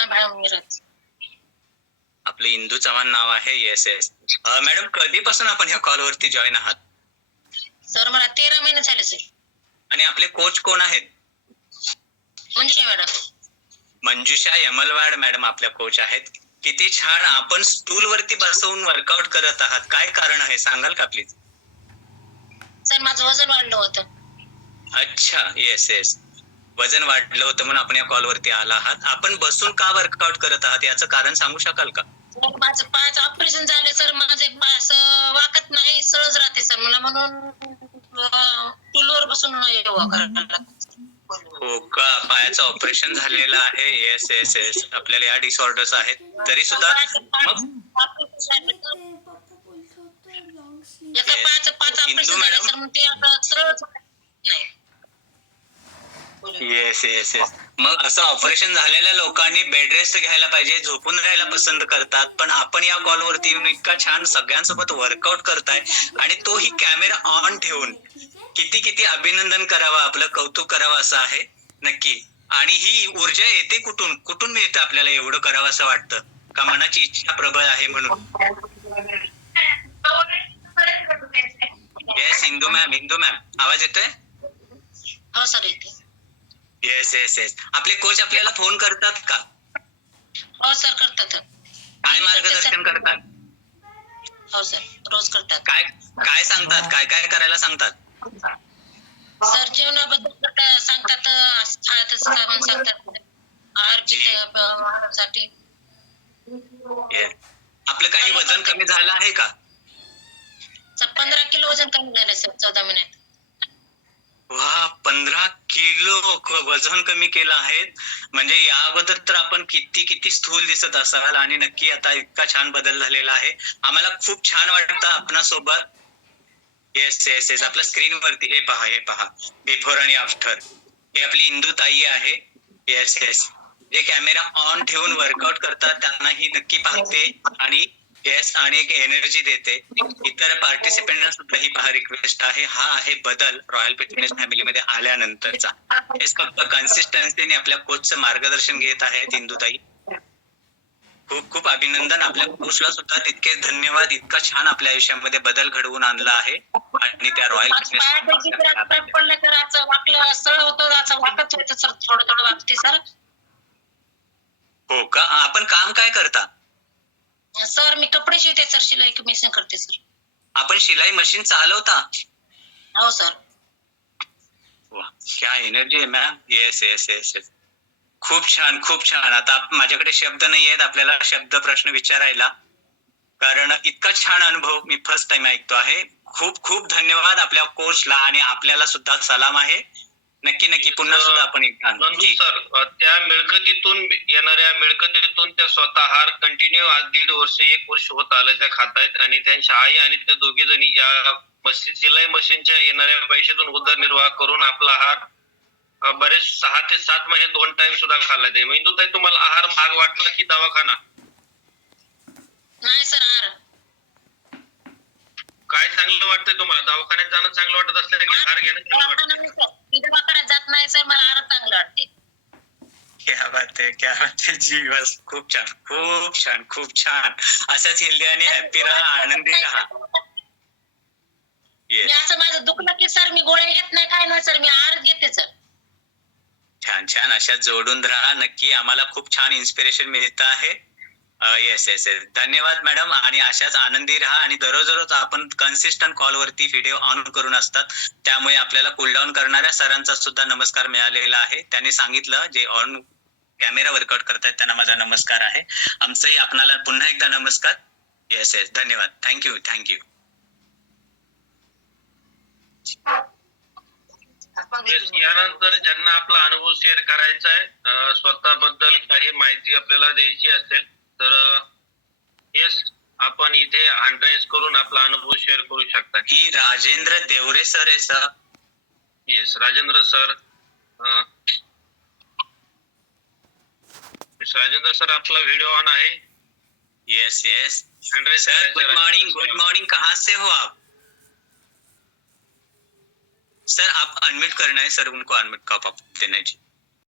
चव्हाण भाळमिरज. आपलं इंदू चव्हाण नाव आहे. Yes yes. Madam कधीपासून आपण ह्या कॉलवरती जॉईन आहात? सर मला 13 महिने झाले सर. आणि आपले कोच कोण आहेत? मंजुषा मॅडम. मंजुषा यमलवाड मॅडम आपल्या कोच आहेत. किती छान. आपण स्टूल वरती बसवून वर्कआउट करत आहात. काय कारण आहे सांगाल का प्लीज? सर माझं वजन वाढलं होतं. अच्छा. Yes yes. वजन वाढलं होतं म्हणून आपण या कॉलवरती आला आहात. आपण बसून का वर्कआउट करत आहात याचं कारण सांगू शकाल का? माझं पायाचं ऑपरेशन झालं सर. माझं एक पाय असं वाकत नाही, सहज राहते सर. मला म्हणून टूलवर बसून योगा करायला लागतं. हो का? पायाचं ऑपरेशन झालेलं आहे. Yes yes yes. आपल्याला या डिसऑर्डर्स आहेत तरी सुद्धा मग एका पायाचं ऑपरेशन झालं सर. मग ते आता सरळच नाही. Yes yes yes. मग असं ऑपरेशन झालेल्या लोकांनी बेड रेस्ट घ्यायला पाहिजे, झोपून राहायला पसंत करतात. पण आपण या कॉलवरती येऊन इतका छान सगळ्यांसोबत वर्कआउट करताय आणि तोही कॅमेरा ऑन ठेवून. किती किती अभिनंदन करावं, आपलं कौतुक करावं असं आहे नक्की. आणि ही ऊर्जा येते कुठून? कुठून मिळतं आपल्याला एवढं करावं असं वाटतं? का मनाची इच्छा प्रबळ आहे म्हणून? येस इंदू मॅम आवाज येतोय? हो सर येते. Yes yes yes. आपले कोच आपल्याला फोन करतात का? हो सर करतात. काय मार्गदर्शन करतात? हो सर रोज करतात. काय सांगतात? काय काय करायला सांगतात? सर जेवणाबद्दल सांगतात, खायचं सांगतात, आहारासाठी. आपलं काही वजन कमी झालं आहे का? 15 किलो वजन कमी झालं सर 14 महिन्यात. वा, 15 किलो वजन कमी केलं आहे. म्हणजे या अगोदर तर आपण किती किती स्थूल दिसत असाल आणि नक्की आता इतका छान बदल झालेला आहे. आम्हाला खूप छान वाटतं आपणासोबत. Yes yes yes. आपल्या स्क्रीनवरती हे पहा बिफोर आणि आफ्टर. ही आपली इंदू ताई आहे. Yes yes. जे कॅमेरा ऑन ठेवून वर्कआउट करतात त्यांना ही नक्की पाहते आणि येस आणि एक एनर्जी देते. इतर पार्टिसिपेंटना सुद्धा ही रिक्वेस्ट आहे. हा आहे बदल रॉयल फिटनेस फॅमिलीमध्ये आल्यानंतरचा. हेच फक्त कन्सिस्टन्सीने आपल्या कोचचं मार्गदर्शन घेत आहेत इंदुताई. खूप खूप अभिनंदन. आपल्या कोचला सुद्धा तितकेच धन्यवाद. इतका छान आपल्या आयुष्यामध्ये बदल घडवून आणला आहे आणि त्या रॉयल फिटनेस पडलं तर असं वाकलं सरळ होतं, असं वाकत होतं सर. थोडं वागते सर. हो का? आपण काम काय करता? सर मी कपडे शिवते सर. शिलाई मशीन करते सर. आपण शिलाई मशीन चालवता? हो सर. वा, क्या एनर्जी आहे ma'am. Yes yes yes yes. खूप छान खूप छान. आता माझ्याकडे शब्द नाही आहेत आपल्याला शब्द प्रश्न विचारायला, कारण इतका छान अनुभव मी फर्स्ट टाइम ऐकतो आहे. खूप खूप धन्यवाद आपल्या कोचला आणि आपल्याला सुद्धा सलाम आहे. नक्की नक्की पुन्हा सुद्धा आपण एकदा. सर त्या मिळकतीतून येणाऱ्या मिळकतीतून त्या स्वतः आहार कंटिन्यू आज 1.5 वर्ष 1 वर्ष होत आलं त्या खातायत आणि त्यांच्या आई आणि त्या दोघी जणी या शिलाई मशीनच्या येणाऱ्या पैशातून उदरनिर्वाह करून आपला आहार बरेच 6 ते 7 महिने 2 टाइम सुद्धा खाल्ला ते. इंदुताई तुम्हाला आहार महाग वाटला की दवाखाना? नाही सर आहार. काय चांगलं वाटतंय तुम्हाला? दवाखान्यात जाणं चांगलं वाटत असलं की आहार घेणं चांगलं वाटतं? दवाखान्यात जात नाही सर. मला आहार चांगलं वाटते. क्या बात है जी. बस खूप छान खूप छान खूप छान. असंच हेल्दी आणि हॅपी राहा, आनंदी राहा. मी असं माझं दुखलं की सर मी गोळ्या घेत नाही, काय नाही सर. मी आहार घेते सर. छान छान. अशा जोडून राहा. नक्की आम्हाला खूप छान इन्स्पिरेशन मिळतं आहे. Yes yes yes. धन्यवाद मॅडम. आणि अशाच आनंदी राहा. आणि दररोज आपण कन्सिस्टंट कॉलवरती व्हिडिओ ऑन करून असतात, त्यामुळे आपल्याला कूलडाऊन करणाऱ्या सरांचा सुद्धा नमस्कार मिळालेला आहे. त्यांनी सांगितलं जे ऑन कॅमेरा वर्कआउट करतायत त्यांना माझा नमस्कार आहे. आमचाही आपणाला पुन्हा एकदा नमस्कार. Yes yes. धन्यवाद. थँक्यू. यानंतर ज्यांना आपला अनुभव शेअर करायचा आहे, स्वतःबद्दल काही माहिती आपल्याला द्यायची असेल तर येस आपण इथे हँड करून आपला अनुभव शेअर करू शकता. ही राजेंद्र देवरे सर आहे sir. Yes Rajendra sir. Rajendra sir आपला व्हिडिओ ऑन आहे. Yes yes. Sir good morning. कहाँ से हो आप? सर आप अनम्यूट करना है सर. उनको अनम्यूट का ऑप्शन देना है जी.